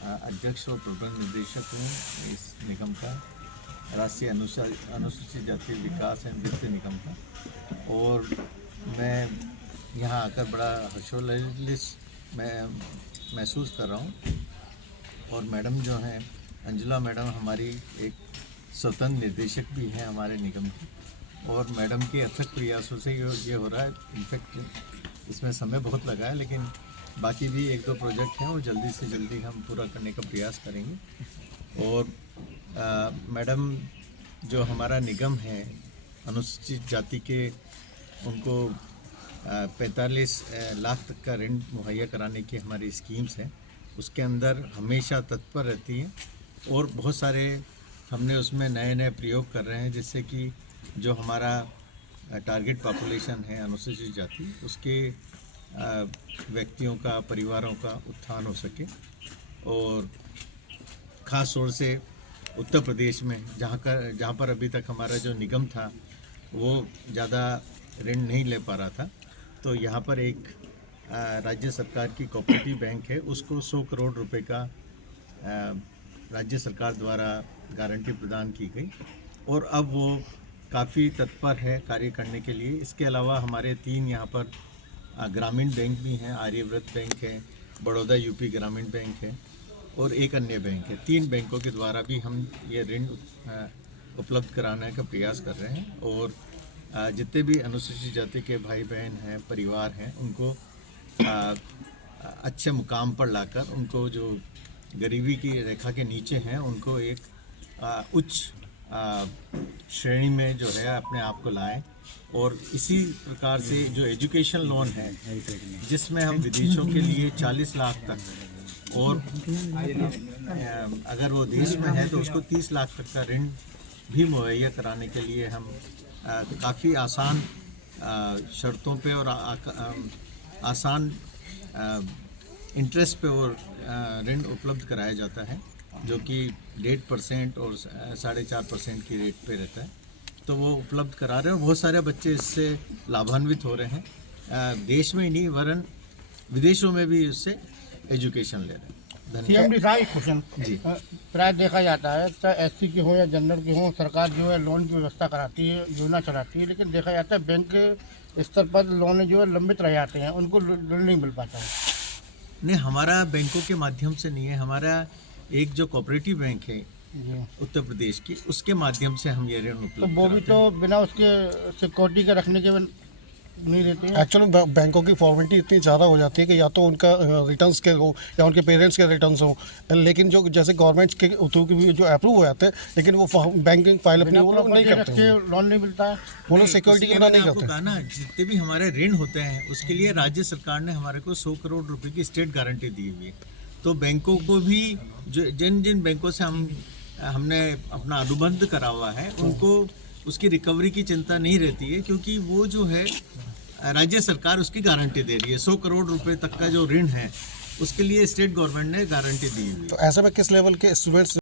अध्यक्ष और प्रबंध निदेशक हूँ इस निगम का, राष्ट्रीय अनुसूचित जाति विकास एवं वित्त निगम का। और मैं यहाँ आकर बड़ा हर्षोल्लास मैं महसूस कर रहा हूँ। और मैडम जो हैं अंजुला मैडम हमारी एक स्वतंत्र निर्देशक भी हैं हमारे निगम की, और मैडम के अथक प्रयासों से ये हो रहा है। इनफैक्ट इसमें समय बहुत लगा है, लेकिन बाकी भी एक दो प्रोजेक्ट हैं वो जल्दी से जल्दी हम पूरा करने का प्रयास करेंगे। और मैडम जो हमारा निगम है अनुसूचित जाति के, उनको 45 लाख तक का ऋण मुहैया कराने की हमारी स्कीम्स हैं, उसके अंदर हमेशा तत्पर रहती हैं। और बहुत सारे हमने उसमें नए नए प्रयोग कर रहे हैं, जिससे कि जो हमारा टारगेट पॉपुलेशन है अनुसूचित जाति, उसके व्यक्तियों का, परिवारों का उत्थान हो सके। और ख़ास तौर से उत्तर प्रदेश में जहाँ पर अभी तक हमारा जो निगम था वो ज़्यादा ऋण नहीं ले पा रहा था, तो यहाँ पर एक राज्य सरकार की कोऑपरेटिव बैंक है, उसको 100 करोड़ रुपए का राज्य सरकार द्वारा गारंटी प्रदान की गई, और अब वो काफ़ी तत्पर है कार्य करने के लिए। इसके अलावा हमारे 3 यहाँ पर ग्रामीण बैंक भी हैं, आर्यव्रत बैंक है, बड़ौदा यूपी ग्रामीण बैंक है, और एक अन्य बैंक है। 3 बैंकों के द्वारा भी हम ये ऋण उपलब्ध कराने का प्रयास कर रहे हैं। और जितने भी अनुसूचित जाति के भाई बहन हैं, परिवार हैं, उनको अच्छे मुकाम पर लाकर, उनको जो गरीबी की रेखा के नीचे हैं, उनको एक उच्च श्रेणी में जो है अपने आप को लाएं। और इसी प्रकार से जो एजुकेशन लोन है, जिसमें हम विदेशों के लिए 40 लाख तक, और अगर वो देश में है तो उसको 30 लाख तक का ऋण भी मुहैया कराने के लिए हम काफ़ी आसान शर्तों पे और आसान इंटरेस्ट पे और ऋण उपलब्ध कराया जाता है, जो कि 1.5% और 4.5% की रेट पे रहता है। तो वो उपलब्ध करा रहे हैं, बहुत सारे बच्चे इससे लाभान्वित हो रहे हैं, देश में ही नहीं वरन विदेशों में भी इससे एजुकेशन ले रहे हैं। सीएमडी साहब, एक क्वेश्चन जी। प्राय देखा जाता है, चाहे एससी के हो या जनरल के हो, सरकार जो है लोन की व्यवस्था कराती है, योजना चलाती है, लेकिन देखा जाता है बैंक के स्तर पर लोन जो है लंबित रह जाते हैं, उनको ऋण नहीं मिल पाता है। नहीं, हमारा बैंकों के माध्यम से नहीं है, हमारा एक जो कोऑपरेटिव बैंक है उत्तर प्रदेश की, उसके माध्यम से हम ये ऋण उपलब्ध तो वो भी तो बिना उसके सिक्योरिटी के रखने के नहीं रहते हैं। एक्चुअली बैंकों की फॉर्मेलिटी इतनी ज़्यादा हो जाती है कि या तो उनका रिटर्न्स के हो या उनके पेरेंट्स के रिटर्न्स हो, लेकिन जो जैसे गवर्नमेंट के थ्रू भी जो अप्रूव हो जाते हैं, लेकिन वो बैंकिंग फाइल अपनी वो लोग नहीं करते, लोन नहीं मिलता है, वो लोग सिक्योरिटी के बिना नहीं करते। कहा ना, जितने भी हमारे ऋण होते हैं उसके लिए राज्य सरकार ने हमारे को 100 करोड़ रुपए की स्टेट गारंटी दी हुई है। तो बैंकों को भी जो जिन बैंकों से हमने अपना अनुबंध करा हुआ है, उनको उसकी रिकवरी की चिंता नहीं रहती है, क्योंकि वो जो है राज्य सरकार उसकी गारंटी दे रही है। 100 करोड़ रुपए तक का जो ऋण है उसके लिए स्टेट गवर्नमेंट ने गारंटी दी हुई है। तो ऐसे में किस लेवल के स्टूडेंट्स